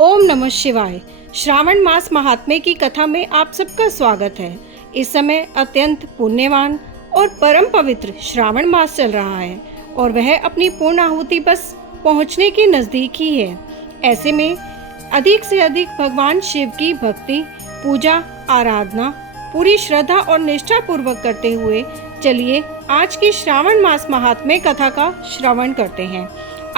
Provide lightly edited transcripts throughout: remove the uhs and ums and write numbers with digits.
ओम नमः शिवाय। श्रावण मास महात्म्य की कथा में आप सबका स्वागत है। इस समय अत्यंत पुण्यवान और परम पवित्र श्रावण मास चल रहा है और वह अपनी पूर्ण आहुति बस पहुंचने के नजदीक ही है। ऐसे में अधिक से अधिक भगवान शिव की भक्ति, पूजा, आराधना पूरी श्रद्धा और निष्ठा पूर्वक करते हुए चलिए आज की श्रावण मास महात्म्य कथा का श्रवण करते हैं।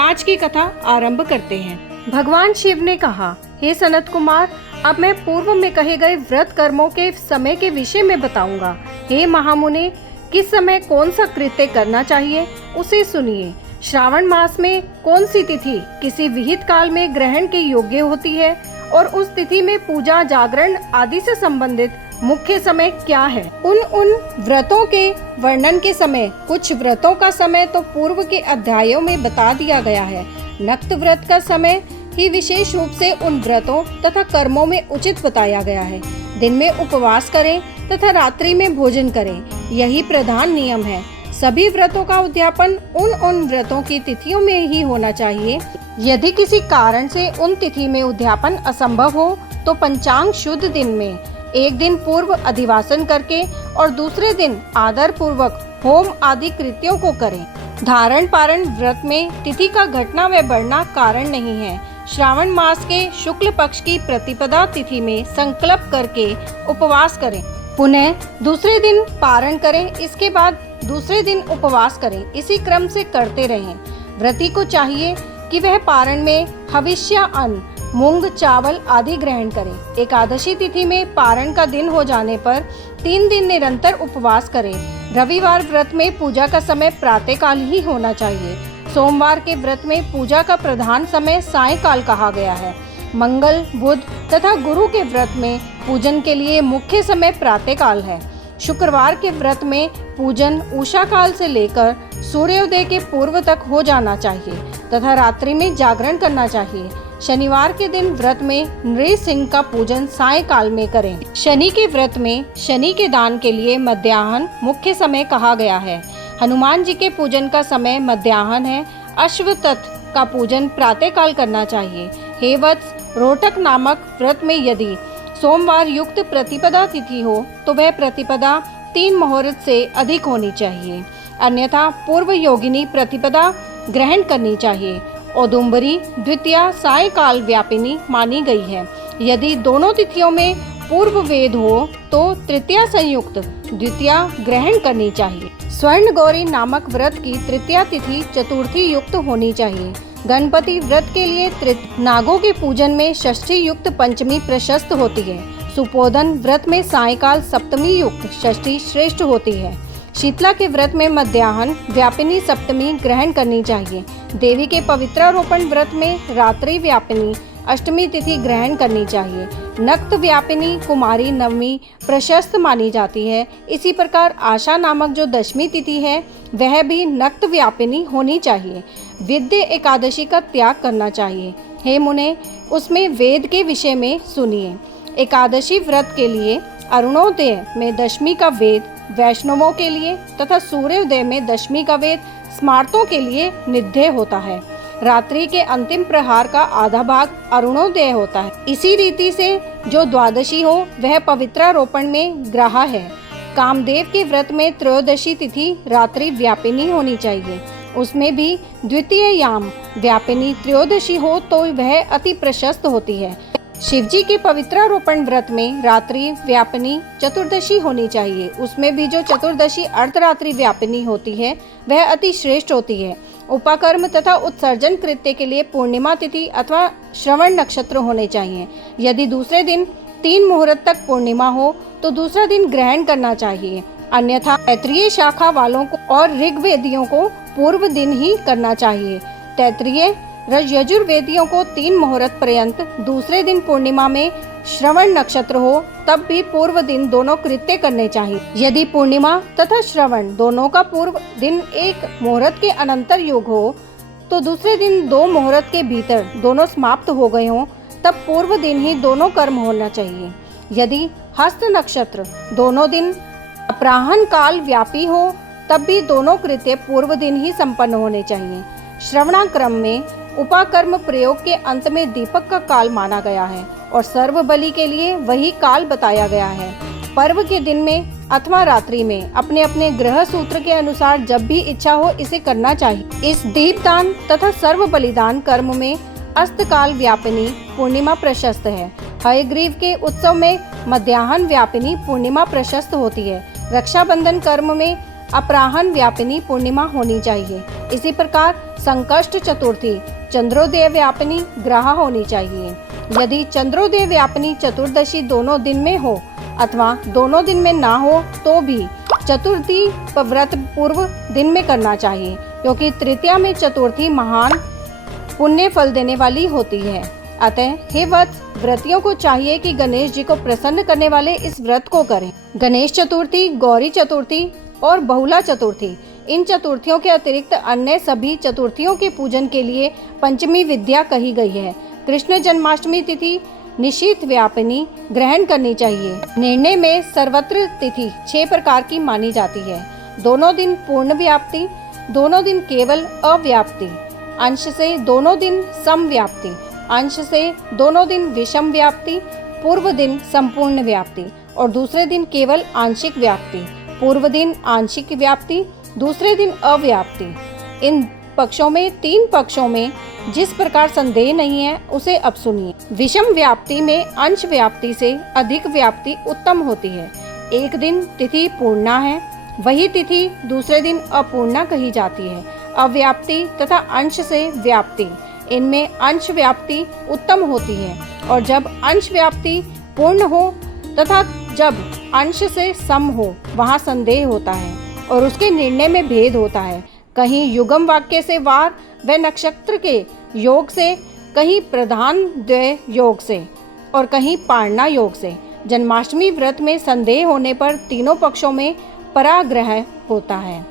आज की कथा आरंभ करते हैं। भगवान शिव ने कहा, हे सनत कुमार, अब मैं पूर्व में कहे गए व्रत कर्मों के समय के विषय में बताऊंगा। हे महामुने, किस समय कौन सा कृत्य करना चाहिए उसे सुनिए। श्रावण मास में कौन सी तिथि किसी विहित काल में ग्रहण के योग्य होती है और उस तिथि में पूजा, जागरण आदि से संबंधित मुख्य समय क्या है। उन व्रतों के वर्णन के समय कुछ व्रतों का समय तो पूर्व के अध्यायों में बता दिया गया है। नक्त व्रत का समय ही विशेष रूप से उन व्रतों तथा कर्मों में उचित बताया गया है। दिन में उपवास करें तथा रात्रि में भोजन करें, यही प्रधान नियम है। सभी व्रतों का उद्यापन उन व्रतों की तिथियों में ही होना चाहिए। यदि किसी कारण से उन तिथि में उद्यापन असंभव हो तो पंचांग शुद्ध दिन में एक दिन पूर्व अधिवासन करके और दूसरे दिन आदर पूर्वक होम आदि कृत्यों को करें। धारण पारण व्रत में तिथि का घटना व बढ़ना कारण नहीं है। श्रावण मास के शुक्ल पक्ष की प्रतिपदा तिथि में संकल्प करके उपवास करें, पुनः दूसरे दिन पारण करें, इसके बाद दूसरे दिन उपवास करें। इसी क्रम से करते रहें। व्रती को चाहिए कि वह पारण में हविष्य अन्न, मूंग, चावल आदि ग्रहण करें। एकादशी तिथि में पारण का दिन हो जाने पर 3 दिन निरंतर उपवास करें। रविवार व्रत में पूजा का समय प्रातःकाल ही होना चाहिए। सोमवार के व्रत में पूजा का प्रधान समय सायंकाल कहा गया है। मंगल, बुध तथा गुरु के व्रत में पूजन के लिए मुख्य समय प्रातःकाल है। शुक्रवार के व्रत में पूजन उषा काल से लेकर सूर्योदय के पूर्व तक हो जाना चाहिए तथा रात्रि में जागरण करना चाहिए। शनिवार के दिन व्रत में नृसिंह का पूजन सायंकाल में करें। शनि के व्रत में शनि के दान के लिए मध्याह्न मुख्य समय कहा गया है। हनुमान जी के पूजन का समय मध्याह्न है। अश्वत्थ का पूजन प्रातःकाल करना चाहिए। हे वत्स, रोटक नामक व्रत में यदि सोमवार युक्त प्रतिपदा तिथि हो तो वह प्रतिपदा 3 मुहूर्त से अधिक होनी चाहिए, अन्यथा पूर्व योगिनी प्रतिपदा ग्रहण करनी चाहिए। औदुंबरी द्वितीया सायंकाल व्यापिनी मानी गई है। यदि दोनों तिथियों में पूर्व वेद हो तो तृतीया संयुक्त द्वितीया ग्रहण करनी चाहिए। स्वर्ण गौरी नामक व्रत की तृतीया तिथि चतुर्थी युक्त होनी चाहिए। गणपति व्रत के लिए नागों के पूजन में षष्ठी युक्त पंचमी प्रशस्त होती है। सुपोधन व्रत में सायंकाल सप्तमी युक्त षष्ठी श्रेष्ठ होती है। शीतला के व्रत में मध्याह्न व्यापिनी सप्तमी ग्रहण करनी चाहिए। देवी के पवित्रारोपण व्रत में रात्रि व्यापिनी अष्टमी तिथि ग्रहण करनी चाहिए। नक्त व्यापिनी कुमारी नवमी प्रशस्त मानी जाती है। इसी प्रकार आशा नामक जो दशमी तिथि है वह भी नक्त व्यापिनी होनी चाहिए। विद्य एकादशी का त्याग करना चाहिए। हे मुने, उसमें वेद के विषय में सुनिए। एकादशी व्रत के लिए अरुणोदय में दशमी का वेद, वैष्णवों के लिए तथा सूर्योदय में दशमी का वेद स्मार्तों के लिए निध्य होता है। रात्रि के अंतिम प्रहार का आधा भाग अरुणोदय होता है। इसी रीति से जो द्वादशी हो वह पवित्रारोपण में ग्राह है। कामदेव के व्रत में त्रयोदशी तिथि रात्रि व्यापिनी होनी चाहिए। उसमें भी द्वितीय याम व्यापिनी त्रयोदशी हो तो वह अति प्रशस्त होती है। शिवजी के पवित्रारोपण व्रत में रात्रि व्यापिनी चतुर्दशी होनी चाहिए। उसमें भी जो चतुर्दशी अर्धरात्रि व्यापिनी होती है वह अति श्रेष्ठ होती है। उपाकर्म तथा उत्सर्जन कृत्य के लिए पूर्णिमा तिथि अथवा श्रवण नक्षत्र होने चाहिए। यदि दूसरे दिन 3 मुहूर्त तक पूर्णिमा हो तो दूसरा दिन ग्रहण करना चाहिए, अन्यथा तैत्रीय शाखा वालों को और ऋग्वेदियों को पूर्व दिन ही करना चाहिए। तैत्रीय यजुर्वेदियों को 3 मुहूर्त पर्यंत दूसरे दिन पूर्णिमा में श्रवण नक्षत्र हो तब भी पूर्व दिन दोनों कृत्य करने चाहिए। यदि पूर्णिमा तथा श्रवण दोनों का पूर्व दिन 1 मुहूर्त के अनंतर योग हो तो दूसरे दिन 2 मुहूर्त के भीतर दोनों समाप्त हो गए हों तब पूर्व दिन ही दोनों कर्म होना चाहिए। यदि हस्त नक्षत्र दोनों दिन अपराह्न काल व्यापी हो तब भी दोनों कृत्य पूर्व दिन ही संपन्न होने चाहिए। श्रवणाक्रम में उपाकर्म प्रयोग के अंत में दीपक का काल माना गया है और सर्व बलि के लिए वही काल बताया गया है। पर्व के दिन में अथवा रात्रि में अपने अपने ग्रह सूत्र के अनुसार जब भी इच्छा हो इसे करना चाहिए। इस दीपदान तथा सर्व बलिदान कर्म में अस्तकाल व्यापिनी पूर्णिमा प्रशस्त है। हयग्रीव के उत्सव में मध्याह्न व्यापिनी पूर्णिमा प्रशस्त होती है। रक्षाबंधन कर्म में अपराह्न व्यापिनी पूर्णिमा होनी चाहिए। इसी प्रकार संकष्ट चतुर्थी चंद्रोदय व्यापिनी ग्रह होनी चाहिए। यदि चंद्रोदय व्यापिनी चतुर्दशी दोनों दिन में हो अथवा दोनों दिन में ना हो तो भी चतुर्थी व्रत पूर्व दिन में करना चाहिए, क्योंकि तृतीया में चतुर्थी महान पुण्य फल देने वाली होती है। अतः हे वत्स, व्रतियों को चाहिए कि गणेश जी को प्रसन्न करने वाले इस व्रत को करें। गणेश चतुर्थी, गौरी चतुर्थी और बहुला चतुर्थी, इन चतुर्थियों के अतिरिक्त अन्य सभी चतुर्थियों के पूजन के लिए पंचमी विद्या कही गई है। कृष्ण जन्माष्टमी तिथि निशीथ व्यापिनी ग्रहण करनी चाहिए। निर्णय में सर्वत्र तिथि 6 प्रकार की मानी जाती है। दोनों दिन पूर्ण व्याप्ति, दोनों दिन केवल अव्याप्ति, अंश से दोनों दिन सम व्याप्ति, अंश से दोनों दिन विषम व्याप्ति, पूर्व दिन संपूर्ण व्याप्ति और दूसरे दिन केवल आंशिक व्याप्ति, पूर्व दिन आंशिक व्याप्ति, दूसरे दिन अव्याप्ति। इन पक्षों में 3 पक्षों में जिस प्रकार संदेह नहीं है उसे अब सुनिए। विषम व्याप्ति में अंश व्याप्ति से अधिक व्याप्ति उत्तम होती है। एक दिन तिथि पूर्णा है, वही तिथि दूसरे दिन अपूर्णा कही जाती है। अव्याप्ति तथा अंश से व्याप्ति, इनमें अंश व्याप्ति उत्तम होती है। और जब अंश व्याप्ति पूर्ण हो तथा जब अंश से सम हो वहाँ संदेह होता है और उसके निर्णय में भेद होता है। कहीं युगम वाक्य से वार व नक्षत्र के योग से, कहीं प्रधान द्वय योग से और कहीं पारणा योग से। जन्माष्टमी व्रत में संदेह होने पर तीनों पक्षों में पराग्रह होता है।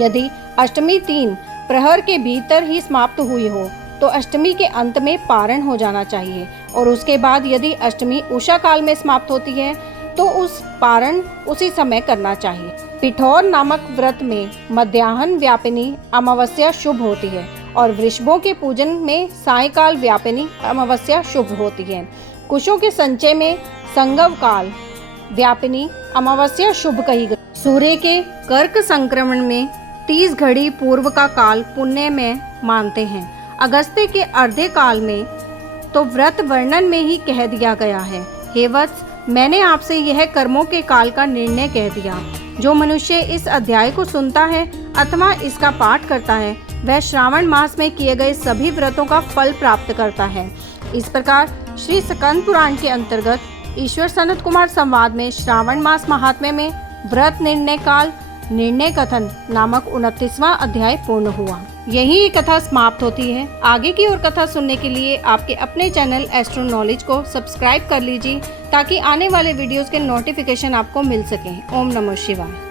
यदि अष्टमी 3 प्रहर के भीतर ही समाप्त हुई हो तो अष्टमी के अंत में पारण हो जाना चाहिए और उसके बाद यदि अष्टमी उषा काल में समाप्त होती है तो उस पारण उसी समय करना चाहिए। पिठौर नामक व्रत में मध्याह्न व्यापिनी अमावस्या शुभ होती है और वृषभों के पूजन में सायकाल व्यापिनी अमावस्या शुभ होती है। कुशों के संचय में संगव काल व्यापिनी अमावस्या शुभ कही गई। सूर्य के कर्क संक्रमण में 30 घड़ी पूर्व का काल पुण्य में मानते हैं। अगस्त्य के अर्धे काल में तो व्रत वर्णन में ही कह दिया गया है। हे वत्स, मैंने आपसे यह कर्मों के काल का निर्णय कह दिया। जो मनुष्य इस अध्याय को सुनता है अथवा इसका पाठ करता है वह श्रावण मास में किए गए सभी व्रतों का फल प्राप्त करता है। इस प्रकार श्री स्कंद पुराण के अंतर्गत ईश्वर सनत कुमार संवाद में श्रावण मास महात्म्य में व्रत निर्णय काल निर्णय कथन नामक 29वां अध्याय पूर्ण हुआ। यही ये कथा समाप्त होती है। आगे की और कथा सुनने के लिए आपके अपने चैनल एस्ट्रो नॉलेज को सब्सक्राइब कर लीजिए ताकि आने वाले वीडियोस के नोटिफिकेशन आपको मिल सकें। ओम नमः शिवाय।